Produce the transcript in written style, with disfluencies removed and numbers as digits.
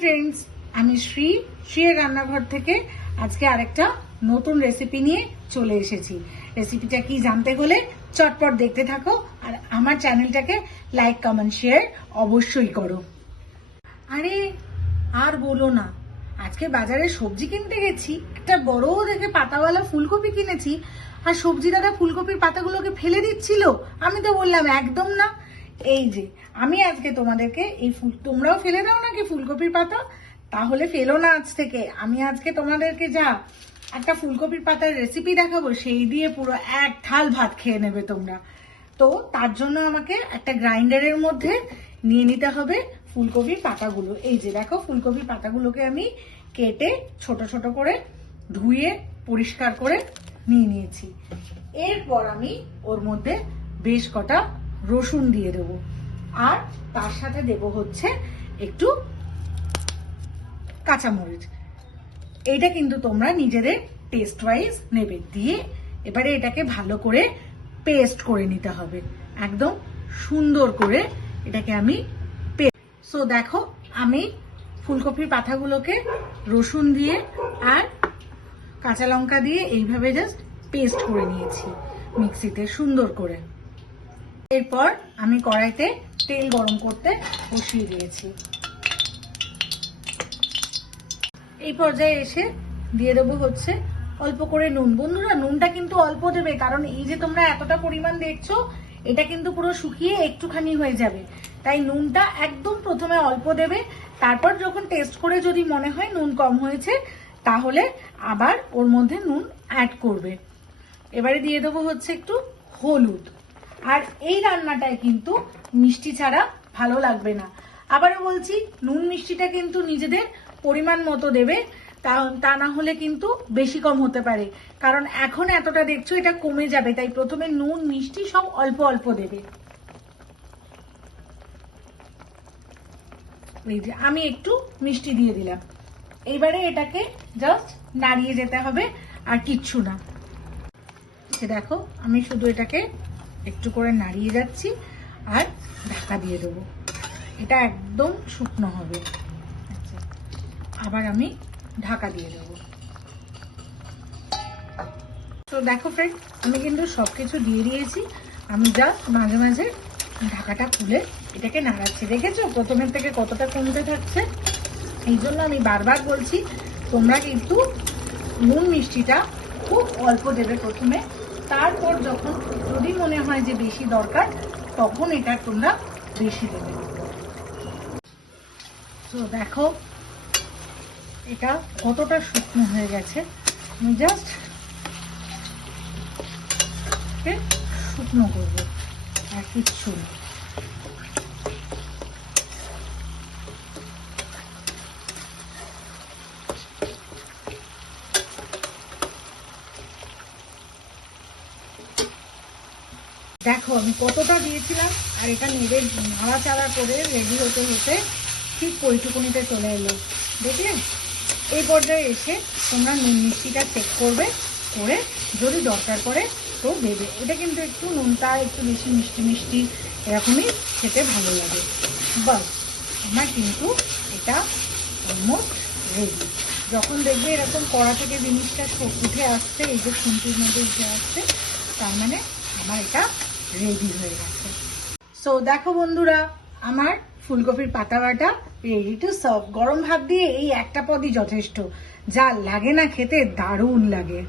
Friends, আমি শ্রীর রান্নাঘর থেকে আজকে আরেকটা নতুন রেসিপি নিয়ে চলে এসেছি। রেসিপিটা কি জানতে হলে চটপট দেখতে থাকো আর আমার চ্যানেলটাকে লাইক কমেন্ট শেয়ার অবশ্যই করো। আরে আর বলো না, আজকে বাজারে সবজি কিনতে গেছি, একটা বড় দেখে পাতাওয়ালা ফুলকপি কিনেছি আর সবজি দাদা ফুলকপির পাতাগুলোকে ফেলে দিচ্ছিল। আমি তো বললাম একদম না। এই যে আমি আজকে তোমাদেরকে তোমরাও ফেলে দাও নাকি ফুলকপির পাতা? তাহলে ফেলো না আজ থেকে। আমি আজকে তোমাদেরকে একটা ফুলকপির পাতার রেসিপি দেখাবো, সেই দিয়ে পুরো এক থাল ভাত খেয়ে নেবে তোমরা। তো তার জন্য আমাকে একটা গ্রাইন্ডারের মধ্যে নিয়ে নিতে হবে ফুলকপির পাতাগুলো। এই যে দেখো, ফুলকপির পাতাগুলোকে আমি কেটে ছোট ছোট করে ধুয়ে পরিষ্কার করে নিয়ে নিয়েছি। এরপর আমি ওর মধ্যে বেশ কটা রসুন দিয়ে দেবো আর তার সাথে দেব হচ্ছে একটু কাঁচামরিচ। এইটা কিন্তু তোমরা নিজেদের টেস্ট ওয়াইজ নেবে। দিয়ে এবারে এটাকে ভালো করে পেস্ট করে নিতে হবে, একদম সুন্দর করে এটাকে আমি সো দেখো, আমি ফুলকপির পাতাগুলোকে রসুন দিয়ে আর কাঁচা লঙ্কা দিয়ে এইভাবে জাস্ট পেস্ট করে নিয়েছি মিক্সিতে সুন্দর করে। এরপর আমি কড়াইতে তেল গরম করতে বসিয়ে দিয়েছি। এই পর্যায়ে এসে দিয়ে দেবো হচ্ছে অল্প করে নুন। বন্ধুরা, নুনটা কিন্তু অল্প দেবে, কারণ এই যে তোমরা এতটা পরিমাণ দেখছো, এটা কিন্তু পুরো শুকিয়ে একটুখানি হয়ে যাবে। তাই নুনটা একদম প্রথমে অল্প দেবে, তারপর যখন টেস্ট করে যদি মনে হয় নুন কম হয়েছে তাহলে আবার ওর মধ্যে নুন অ্যাড করবে। এবারে দিয়ে দেবো হচ্ছে একটু হলুদ। আর এই রান্নাটায় কিন্তু মিষ্টি ছাড়া ভালো লাগবে না। আবারও বলছি, নুন মিষ্টিটা কিন্তু নিজেদের পরিমাণ মতো দেবে, তা না হলে কিন্তু বেশি কম হতে পারে। কারণ এখন এতটা দেখছো, এটা কমে যাবে, তাই প্রথমে নুন মিষ্টি সব অল্প অল্প দেবে। এই যে আমি একটু মিষ্টি দিয়ে দিলাম। এইবারে এটাকে জাস্ট নাড়িয়ে যেতে হবে, আর কিচ্ছু না। দেখো, আমি শুধু এটাকে একটু করে নাড়িয়ে যাচ্ছি আর ঢাকা দিয়ে দেবো। এটা একদম শুকনো হবে। আচ্ছা, আবার আমি ঢাকা দিয়ে দেবো। তো দেখো ফ্রেন্ড, আমি কিন্তু সবকিছু দিয়ে দিয়েছি। আমি জাস্ট মাঝে মাঝে ঢাকাটা খুলে এটাকে নাড়াচ্ছি। দেখেছো প্রথমের থেকে কতটা কমতে থাকছে? এই জন্য আমি বারবার বলছি, তোমরা কিন্তু নুন মিষ্টিটা খুব অল্প দেবে প্রথমে, তারপর যখন যদি মনে হয় যে বেশি দরকার তখন এটা তোমরা বেশি দেবে। তো দেখো এটা কতটা শুকনো হয়ে গেছে। আমি জাস্ট শুকনো করবো, আর কিচ্ছু না। দেখো আমি কতটা দিয়েছিলাম, আর এটা নেড়ে নাড়াচাড়া করে রেডি হতে হতে ঠিক পরিটুকুনিতে চলে এলো, দেখলে? এই পর্যায়ে এসে তোমরা নুন মিষ্টিটা চেক করবে, করে যদি দরকার পড়ে তো দেবে। এটা কিন্তু একটু নুনটা একটু বেশি মিষ্টি মিষ্টি এরকমই খেতে ভালো লাগে। বাস, আমার কিন্তু এটা অলমোস্ট রেডি। যখন দেখবে এরকম কড়া থেকে জিনিসটা উঠে আসছে, এই যে খুন্তির মধ্যে উঠে আসছে, তার মানে আমার এটা রেডি হয়ে গেছে। সো দেখো বন্ধুরা, আমার ফুলকপির পাতা বাটা রেডি টু সার্ভ। গরম ভাত দিয়ে এই একটা পদই যথেষ্ট, যা লাগে না খেতে, দারুণ লাগে।